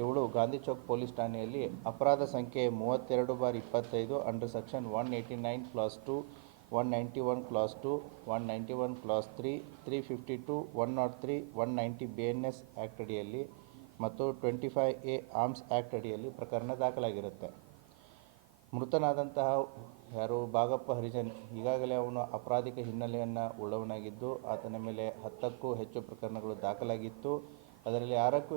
ಇವಳು ಗಾಂಧಿ ಚೌಕ್ ಪೊಲೀಸ್ ಠಾಣೆಯಲ್ಲಿ ಅಪರಾಧ ಸಂಖ್ಯೆ ಮೂವತ್ತೆರಡು ಬಾರ್ ಇಪ್ಪತ್ತೈದು under section one eighty nine clause two, one ninety one clause two, one ninety one clause three three fifty two, one not three, one ninety B N S act ಅಡಿಯಲ್ಲಿ ಮತ್ತು twenty five A arms act ಅಡಿಯಲ್ಲಿ ಪ್ರಕರಣ ದಾಖಲಾಗಿರುತ್ತೆ. ಮೃತನಾದಂತಹ ಯಾರು ಬಾಗಪ್ಪ ಹರಿಜನ್, ಈಗಾಗಲೇ ಅವನು ಅಪರಾಧಿಕ ಹಿನ್ನೆಲೆಯನ್ನು ಉಳ್ಳವನಾಗಿದ್ದು, ಆತನ ಮೇಲೆ ಹತ್ತಕ್ಕೂ ಹೆಚ್ಚು ಪ್ರಕರಣಗಳು ದಾಖಲಾಗಿತ್ತು. ಅದರಲ್ಲಿ ಆರಕ್ಕೂ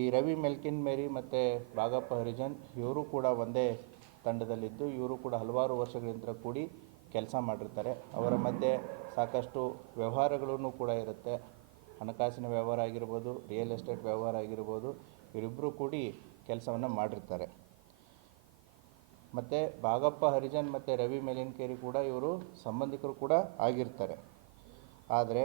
ಈ ರವಿ ಮೆಲ್ಕಿನ್, ಮೇರಿ ಮತ್ತು ಬಾಗಪ್ಪ ಹರಿಜನ್ ಇವರು ಕೂಡ ಒಂದೇ ತಂಡದಲ್ಲಿದ್ದು, ಇವರು ಕೂಡ ಹಲವಾರು ವರ್ಷಗಳಿಂದ ಕೂಡಿ ಕೆಲಸ ಮಾಡಿರ್ತಾರೆ. ಅವರ ಮಧ್ಯೆ ಸಾಕಷ್ಟು ವ್ಯವಹಾರಗಳೂ ಕೂಡ ಇರುತ್ತೆ. ಹಣಕಾಸಿನ ವ್ಯವಹಾರ ಆಗಿರ್ಬೋದು, ರಿಯಲ್ ಎಸ್ಟೇಟ್ ವ್ಯವಹಾರ ಆಗಿರ್ಬೋದು ಇವರಿಬ್ಬರು ಕೂಡಿ ಕೆಲಸವನ್ನು ಮಾಡಿರ್ತಾರೆ. ಮತ್ತು ಬಾಗಪ್ಪ ಹರಿಜನ್ ಮತ್ತು ರವಿ ಮೆಲಿನ್ಕೇರಿ ಕೂಡ ಇವರು ಸಂಬಂಧಿಕರು ಕೂಡ ಆಗಿರ್ತಾರೆ. ಆದರೆ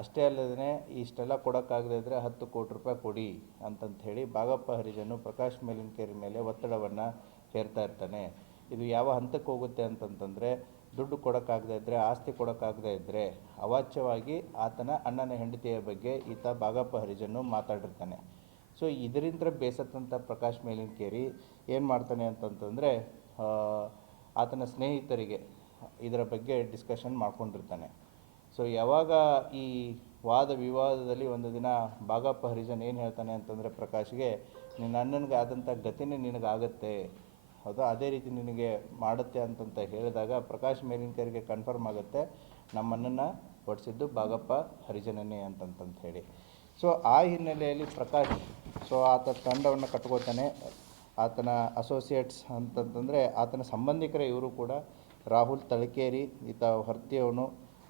ಅಷ್ಟೇ ಅಲ್ಲದೇ ಇಷ್ಟೆಲ್ಲ ಕೊಡೋಕ್ಕಾಗದೇ ಇದ್ದರೆ ಹತ್ತು ಕೋಟಿ ರೂಪಾಯಿ ಕೊಡಿ ಅಂತಂತ ಹೇಳಿ ಬಾಗಪ್ಪ ಹರಿಜನು ಪ್ರಕಾಶ್ ಮೇಲಿನ್ಕೇರಿ ಮೇಲೆ ಒತ್ತಡವನ್ನು ಹೇರ್ತಾ ಇರ್ತಾನೆ. ಇದು ಯಾವ ಹಂತಕ್ಕೆ ಹೋಗುತ್ತೆ ಅಂತಂತಂದರೆ ದುಡ್ಡು ಕೊಡೋಕ್ಕಾಗದೇ ಇದ್ದರೆ ಆಸ್ತಿ ಕೊಡೋಕ್ಕಾಗದೇ ಇದ್ದರೆ ಅವಾಚ್ಯವಾಗಿ ಆತನ ಅಣ್ಣನ ಹೆಂಡತಿಯ ಬಗ್ಗೆ ಈತ ಬಾಗಪ್ಪ ಹರಿಜನ್ನು ಮಾತಾಡಿರ್ತಾನೆ. ಸೊ ಇದರಿಂದ ಬೇಸತ್ತಂಥ ಪ್ರಕಾಶ್ ಮೇಲಿನ್ಕೇರಿ ಏನು ಮಾಡ್ತಾನೆ ಅಂತಂತಂದರೆ ಆತನ ಸ್ನೇಹಿತರಿಗೆ ಇದರ ಬಗ್ಗೆ ಡಿಸ್ಕಷನ್ ಮಾಡ್ಕೊಂಡಿರ್ತಾನೆ. ಸೊ ಯಾವಾಗ ಈ ವಾದ ವಿವಾದದಲ್ಲಿ ಒಂದು ದಿನ ಬಾಗಪ್ಪ ಹರಿಜನ್ ಏನು ಹೇಳ್ತಾನೆ ಅಂತಂದರೆ ಪ್ರಕಾಶ್ಗೆ, ನಿನ್ನ ಅಣ್ಣನಿಗೆ ಆದಂಥ ಗತಿನೇ ನಿನಗಾಗತ್ತೆ. ಹೌದಾ? ಅದೇ ರೀತಿ ನಿನಗೆ ಮಾಡುತ್ತೆ ಅಂತಂತ ಹೇಳಿದಾಗ ಪ್ರಕಾಶ್ ಮೇಲಿನಕರಿಗೆ ಕನ್ಫರ್ಮ್ ಆಗುತ್ತೆ ನಮ್ಮನ್ನನ್ನು ಹೊಡಿಸಿದ್ದು ಬಾಗಪ್ಪ ಹರಿಜನನೇ ಅಂತಂತಂತ ಹೇಳಿ. ಸೊ ಆ ಹಿನ್ನೆಲೆಯಲ್ಲಿ ಪ್ರಕಾಶ್ ಸೊ ಆತ ತಂಡವನ್ನು ಕಟ್ಕೋತಾನೆ. ಆತನ ಅಸೋಸಿಯೇಟ್ಸ್ ಅಂತಂತಂದರೆ ಆತನ ಸಂಬಂಧಿಕರೇ ಇವರು ಕೂಡ. ರಾಹುಲ್ ತಳಕೇರಿ, ಈತ ಹೊರ್ತಿಯವನು.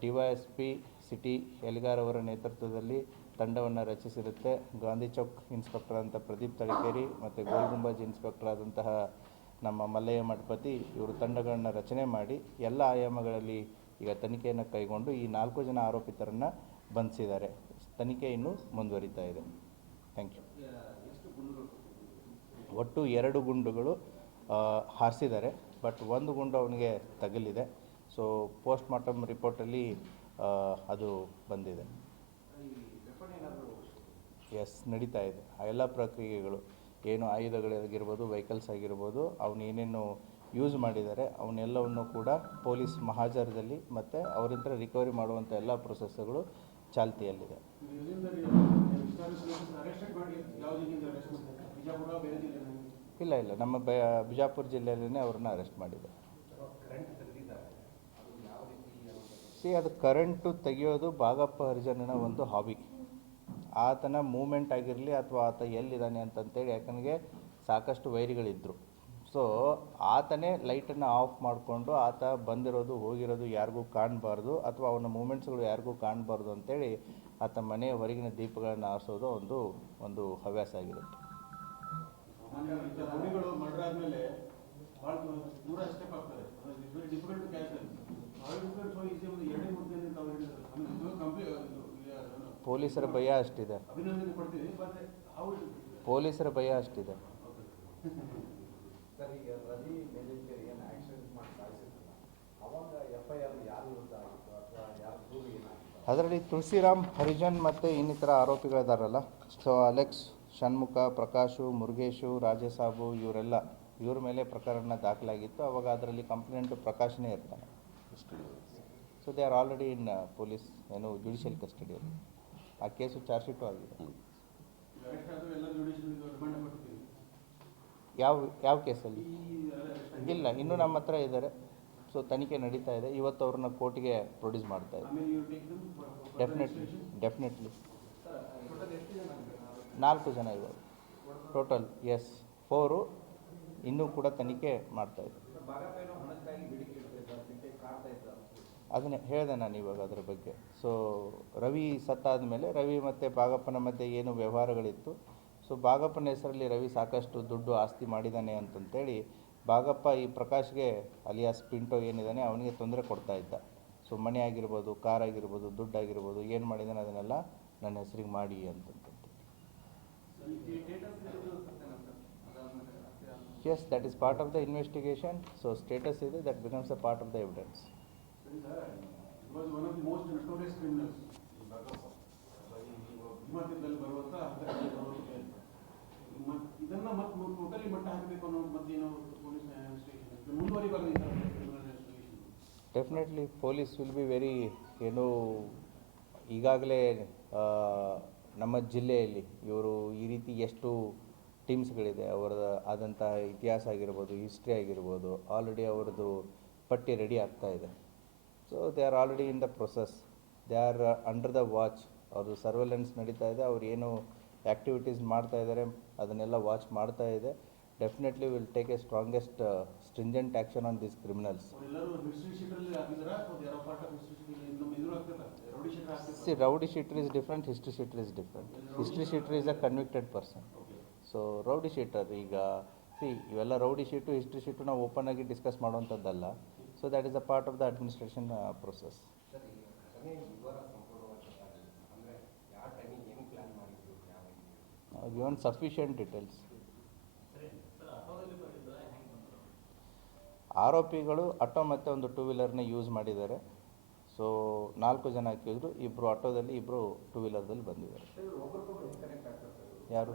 D Y S P city Elgar ಅವರ ನೇತೃತ್ವದಲ್ಲಿ ತಂಡವನ್ನು ರಚಿಸಿರುತ್ತೆ. ಗಾಂಧಿ ಚೌಕ್ ಇನ್ಸ್ಪೆಕ್ಟರ್ ಅಂತ ಪ್ರದೀಪ್ ತಳಕೇರಿ ಮತ್ತು ಗೋಲ್ಗುಂಬಜ್ ಇನ್ಸ್ಪೆಕ್ಟರ್ ಆದಂತಹ ನಮ್ಮ ಮಲ್ಲಯ್ಯ ಮಠಪತಿ ಇವರು ತಂಡಗಳನ್ನು ರಚನೆ ಮಾಡಿ ಎಲ್ಲ ಆಯಾಮಗಳಲ್ಲಿ ಈಗ ತನಿಖೆಯನ್ನು ಕೈಗೊಂಡು ಈ ನಾಲ್ಕು ಜನ ಆರೋಪಿತರನ್ನು ಬಂಧಿಸಿದ್ದಾರೆ. ತನಿಖೆ ಇನ್ನೂ ಮುಂದುವರಿತಾ ಇದೆ. ಥ್ಯಾಂಕ್ ಯು ಒಟ್ಟು ಎರಡು ಗುಂಡುಗಳು ಹಾರಿಸಿದ್ದಾರೆ. ಬಟ್ ಒಂದು ಗುಂಡು ಅವನಿಗೆ ತಗಲಿದೆ. ಸೊ ಪೋಸ್ಟ್ ಮಾರ್ಟಮ್ ರಿಪೋರ್ಟಲ್ಲಿ ಅದು ಬಂದಿದೆ. ಎಸ್ ನಡೀತಾ ಇದೆ. ಆ ಎಲ್ಲ ಪ್ರಕ್ರಿಯೆಗಳು, ಏನು ಆಯುಧಗಳಾಗಿರ್ಬೋದು ವೆಹಿಕಲ್ಸ್ ಆಗಿರ್ಬೋದು, ಅವನು ಏನೇನು ಯೂಸ್ ಮಾಡಿದ್ದಾರೆ ಅವನ್ನೆಲ್ಲವನ್ನು ಕೂಡ ಪೊಲೀಸ್ ಮಹಾಜರದಲ್ಲಿ ಮತ್ತು ಅವರಿಂದ ರಿಕವರಿ ಮಾಡುವಂಥ ಎಲ್ಲ ಪ್ರೊಸೆಸ್ಗಳು ಚಾಲ್ತಿಯಲ್ಲಿದೆ. ಇಲ್ಲ ಇಲ್ಲ, ನಮ್ಮ ಬಿಜಾಪುರ ಜಿಲ್ಲೆಯಲ್ಲೇ ಅವ್ರನ್ನ ಅರೆಸ್ಟ್ ಮಾಡಿದೆ ಸಿ ಅದು ಕರೆಂಟು ತೆಗೆಯೋದು ಭಾಗಪ್ಪ ಹರಿಜನನ ಒಂದು ಹಾಬಿ. ಆತನ ಮೂಮೆಂಟ್ ಆಗಿರಲಿ ಅಥವಾ ಆತ ಎಲ್ಲಿದ್ದಾನೆ ಅಂತಂತೇಳಿ ಯಾಕಂದ್ರೆ ಸಾಕಷ್ಟು ವೈರಿಗಳಿದ್ದರು ಸೊ ಆತನೇ ಲೈಟನ್ನು ಆಫ್ ಮಾಡಿಕೊಂಡು ಆತ ಬಂದಿರೋದು, ಹೋಗಿರೋದು ಯಾರಿಗೂ ಕಾಣಬಾರ್ದು ಅಥವಾ ಅವನ ಮೂಮೆಂಟ್ಸ್ಗಳು ಯಾರಿಗೂ ಕಾಣಬಾರ್ದು ಅಂತೇಳಿ ಆತ ಮನೆಯ ಹೊರಗಿನ ದೀಪಗಳನ್ನು ಆರಿಸೋದು ಒಂದು ಒಂದು ಹವ್ಯಾಸ ಆಗಿರುತ್ತೆ ಸಾಮಾನ್ಯ ಇಂಥ ರೌಡಿಗಳು ಮರ್ಡರ್ ಆದ್ಮೇಲೆ ಭಾಳ ದೂರ ಸ್ಟೆಪ್ ಆಗ್ತಾರೆ it's very difficult to catch them ಭಾಳ ಡಿಫಿಕಲ್ಟ್ ಸೊ ಈಸಿ ಒಂದು ಎರಡೇ ಮೂರು ದಿನ ತಾವು ಹೇಳಿದ್ರು ಆಮೇಲೆ ಇದು ಕಂಪ್ಲೀಟ್ ಪೊಲೀಸರ ಭಯ ಅಷ್ಟಿದೆ ಅಭಿನಂದನೆ ಕೊಡ್ತೀವಿ ಬಟ್ ಹೌ ಇಟ್ ಪೊಲೀಸರ ಭಯ ಅಷ್ಟಿದೆ ಸರ್ ಈಗ ರವಿ ಮೇಲಿಂದ ಏನು ಆಕ್ಸಿಡೆಂಟ್ ಮಾಡಿ ಸಾಯಿಸಿದ್ರಲ್ಲ ಅವಾಗ ಎಫ್ ಐ ಆರ್ ಯಾರ ವಿರುದ್ಧ ಭಯ ಅಷ್ಟಿದೆ. ಪೊಲೀಸರ ಭಯ ಅಷ್ಟಿದೆ. ಅದರಲ್ಲಿ ತುಳಸಿರಾಮ್ ಹರಿಜನ್ ಮತ್ತು ಇನ್ನಿತರ ಆರೋಪಿಗಳಿದಾರಲ್ಲ. ಸೊ ಅಲೆಕ್ಸ್ ಷಣ್ಮುಖ ಪ್ರಕಾಶು ಮುರುಗೇಶು ರಾಜಸಾಬು ಇವರೆಲ್ಲ ಇವ್ರ ಮೇಲೆ ಪ್ರಕರಣ ದಾಖಲಾಗಿತ್ತು. ಅವಾಗ ಅದರಲ್ಲಿ ಕಂಪ್ಲೇಂಟು ಪ್ರಕಾಶನೇ ಇರ್ತಾನೆ. So they are already in police ಏನು ಜುಡಿಷಿಯಲ್ ಕಸ್ಟಡಿಯಲ್ಲಿ ಆ ಕೇಸು ಚಾರ್ಜ್ ಶೀಟು ಆಗಿದೆ. ಯಾವ ಯಾವ ಕೇಸಲ್ಲಿ? ಇಲ್ಲ ಇನ್ನೂ ನಮ್ಮ ಹತ್ರ ಇದ್ದಾರೆ. ಸೊ ತನಿಖೆ ನಡೀತಾ ಇದೆ. ಇವತ್ತು ಅವ್ರನ್ನ ಕೋರ್ಟ್ಗೆ ಪ್ರೊಡ್ಯೂಸ್ ಮಾಡ್ತಾ ಇದೆ ಡೆಫಿನೆಟ್ಲಿ ಡೆಫಿನೆಟ್ಲಿ ನಾಲ್ಕು ಜನ ಇವರು ಟೋಟಲ್ ಎಸ್ ಫೋರು ಇನ್ನೂ ಕೂಡ ತನಿಖೆ ಮಾಡ್ತಾ ಇದೆ ಬಾಗಪ್ಪೇನೋ ಹಣಕ್ಕಾಗಿ ಬೇಡಿಕೆ ಇಡ್ತಾ ತಿಂಟೆ ಕಾಡ್ತಾ ಇದ್ದ ಅದನ್ನೇ ಹೇಳಿದೆ ನಾನು ಇವಾಗ ಅದ್ರ ಬಗ್ಗೆ. ಸೊ ರವಿ ಸತ್ತಾದ ಮೇಲೆ ರವಿ ಮತ್ತು ಬಾಗಪ್ಪನ ಮಧ್ಯೆ ಏನು ವ್ಯವಹಾರಗಳಿತ್ತು? ಸೊ ಬಾಗಪ್ಪನ ಹೆಸರಲ್ಲಿ ರವಿ ಸಾಕಷ್ಟು ದುಡ್ಡು ಆಸ್ತಿ ಮಾಡಿದ್ದಾನೆ ಅಂತಂತೇಳಿ ಬಾಗಪ್ಪ ಈ ಪ್ರಕಾಶ್ಗೆ ಅಲಿಯಾಸ್ ಪಿಂಟೋ ಏನಿದ್ದಾನೆ ಅವನಿಗೆ ತೊಂದರೆ ಕೊಡ್ತಾ ಇದ್ದ. ಸೊ ಮನೆ ಆಗಿರ್ಬೋದು, ಕಾರ್ ಆಗಿರ್ಬೋದು, ದುಡ್ಡು ಆಗಿರ್ಬೋದು, ಏನು ಮಾಡಿದ್ದಾನೆ ಅದನ್ನೆಲ್ಲ ನನ್ನ ಹೆಸರಿಗೆ ಮಾಡಿ ಅಂತಂತ yes that is part of the investigation so status ಇದೆ that becomes a part of the evidence definitely police will be very ಏನು ಈಗಾಗಲೇ ನಮ್ಮ ಜಿಲ್ಲೆಯಲ್ಲಿ ಇವರು ಈ ರೀತಿ ಎಷ್ಟು ಟೀಮ್ಸ್ಗಳಿದೆ, ಅವರದ ಆದಂತಹ ಇತಿಹಾಸ ಆಗಿರ್ಬೋದು ಹಿಸ್ಟ್ರಿ ಆಗಿರ್ಬೋದು ಆಲ್ರೆಡಿ ಅವರದ್ದು ಪಟ್ಟಿ ರೆಡಿ ಆಗ್ತಾ ಇದೆ. So they are already in the process they are under the watch ಅವರು ಸರ್ವೆಲೆನ್ಸ್ ನಡೀತಾ ಇದೆ. ಅವ್ರು ಏನು ಆ್ಯಕ್ಟಿವಿಟೀಸ್ ಮಾಡ್ತಾ ಇದ್ದಾರೆ ಅದನ್ನೆಲ್ಲ ವಾಚ್ ಮಾಡ್ತಾ ಇದೆ. Definitely will take a strongest stringent action on these criminals see rowdy sheeter is different history sheet is different history sheeter See, convicted person so is different, history shooter is different. History shooter is a convicted person. So rowdy sheeter ಈಗ see ಇವೆಲ್ಲ rowdy sheet history sheet ನಾವು open ಆಗಿ discuss ಮಾಡುವಂಥದ್ದಲ್ಲ. So that is a part of the administration process sir ಈಗ ಘಟನೆ ವಿವರ ಸಂಪೂರ್ಣವಾಗಿ ಗೊತ್ತಾಗಿಲ್ಲ ಅಂದರೆ ಯಾವ ಟೈಮಿಗೆ ಏನು ಪ್ಲ್ಯಾನ್ ಮಾಡಿದ್ರು ಯಾವ ಗಿವನ್ ಸಫಿಷಿಯಂಟ್ ಡೀಟೇಲ್ಸ್ ಆರೋಪಿಗಳು ಆಟೋ ಮತ್ತು ಒಂದು ಟೂ ವೀಲರ್ನ ಯೂಸ್ ಮಾಡಿದ್ದಾರೆ. ಸೊ ನಾಲ್ಕು ಜನ ಹಾಕಿದ್ರು. ಇಬ್ಬರು ಆಟೋದಲ್ಲಿ ಇಬ್ಬರು ಟೂ ವೀಲರ್ದಲ್ಲಿ ಬಂದಿದ್ದಾರೆ. ಯಾರು?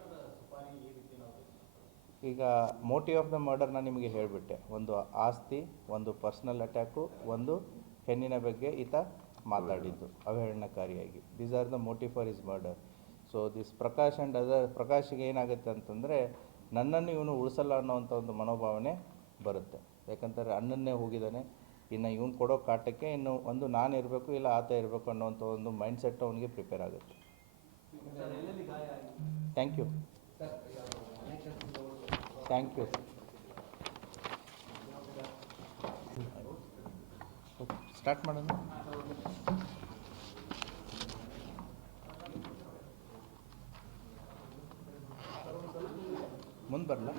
ಈಗ ಮೋಟಿವ್ ಆಫ್ ದ ಮರ್ಡರ್ ನಾನು ನಿಮಗೆ ಹೇಳಿಬಿಟ್ಟೆ. ಒಂದು ಆಸ್ತಿ ಒಂದು ಪರ್ಸ್ನಲ್ ಅಟ್ಯಾಕು ಒಂದು ಹೆಣ್ಣಿನ ಬಗ್ಗೆ ಈತ ಮಾತಾಡಿದ್ದು ಅವಹೇಳನಕಾರಿಯಾಗಿ. These are the motive for is murder so this Prakash and other ಪ್ರಕಾಶ್ಗೆ ಏನಾಗುತ್ತೆ ಅಂತಂದರೆ ನನ್ನನ್ನು ಇವನು ಉಳಿಸಲ್ಲ ಅನ್ನೋವಂಥ ಒಂದು ಮನೋಭಾವನೆ ಬರುತ್ತೆ. ಯಾಕಂತಂದರೆ ಅಣ್ಣನ್ನೇ ಹೋಗಿದ್ದಾನೆ. ಇನ್ನು ಇವನು ಕೊಡೋ ಕಾಟಕ್ಕೆ ಇನ್ನು ಒಂದು ನಾನು ಇರಬೇಕು ಇಲ್ಲ ಆತ ಇರಬೇಕು ಅನ್ನೋವಂಥ ಒಂದು ಮೈಂಡ್ ಸೆಟ್ ಅವನಿಗೆ ಪ್ರಿಪೇರ್ ಆಗುತ್ತೆ. ಥ್ಯಾಂಕ್ ಯು ಸರ್ ಈಗ ಮನೆ ಕೆಲಸದವರು ಥ್ಯಾಂಕ್ ಯು ಸ್ಟಾರ್ಟ್ ಮಾಡೋಣ? ಮುಂದೆ ಬರಲ್ಲ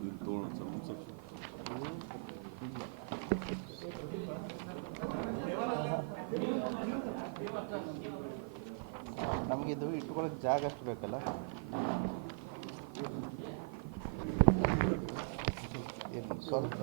ಇದು ತಗೊಳ್ಳೋಣ ಸರ್ ಒಂದು ಸ್ವಲ್ಪ ನಮಗಿದು ಇಟ್ಕೊಳ್ಳೋ ಕುತ್ಕೊಳ್ಳೋಕೆ ಜಾಗ ಅಷ್ಟು ಬೇಕಲ್ಲ? ಏನು ಸ್ವಲ್ಪ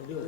entendeu?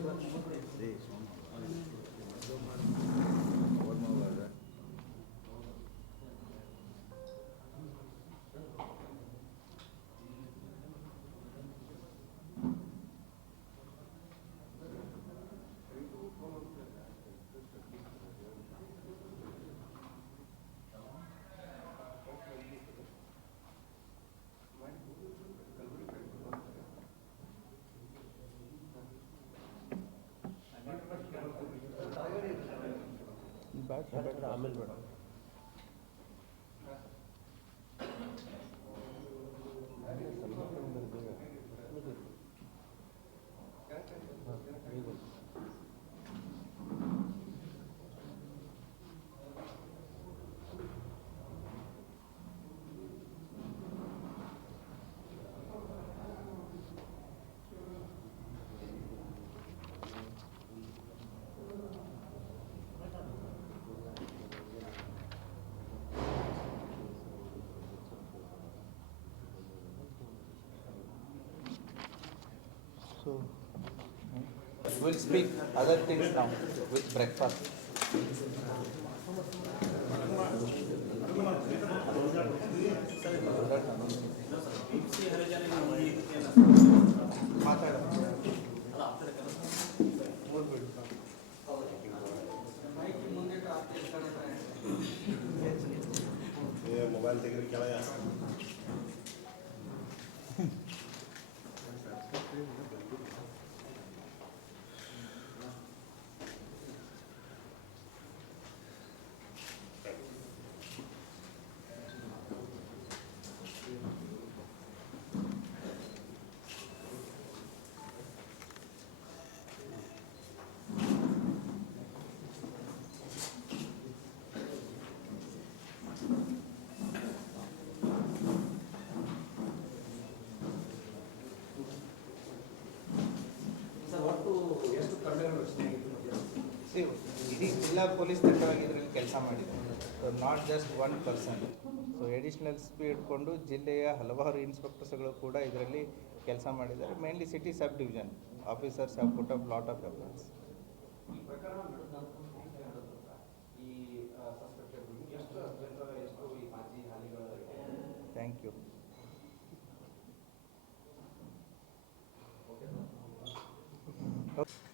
ಆಮೇಲೆ we'll speak other things now with breakfast. Mobile ತೆಗೆದು ಕೆಳಗೆ ಇಡೀ ಜಿಲ್ಲಾ ಪೊಲೀಸ್ ತಂಡವಾಗಿ ಇದರಲ್ಲಿ ಕೆಲಸ ಮಾಡಿದೆ not just one person so additional speed ಇಟ್ಕೊಂಡು ಜಿಲ್ಲೆಯ ಹಲವಾರು ಇನ್ಸ್ಪೆಕ್ಟರ್ಸ್ಗಳು ಕೂಡ ಇದರಲ್ಲಿ ಕೆಲಸ ಮಾಡಿದ್ದಾರೆ. Mainly city sub division officers have put up lot of efforts thank you okay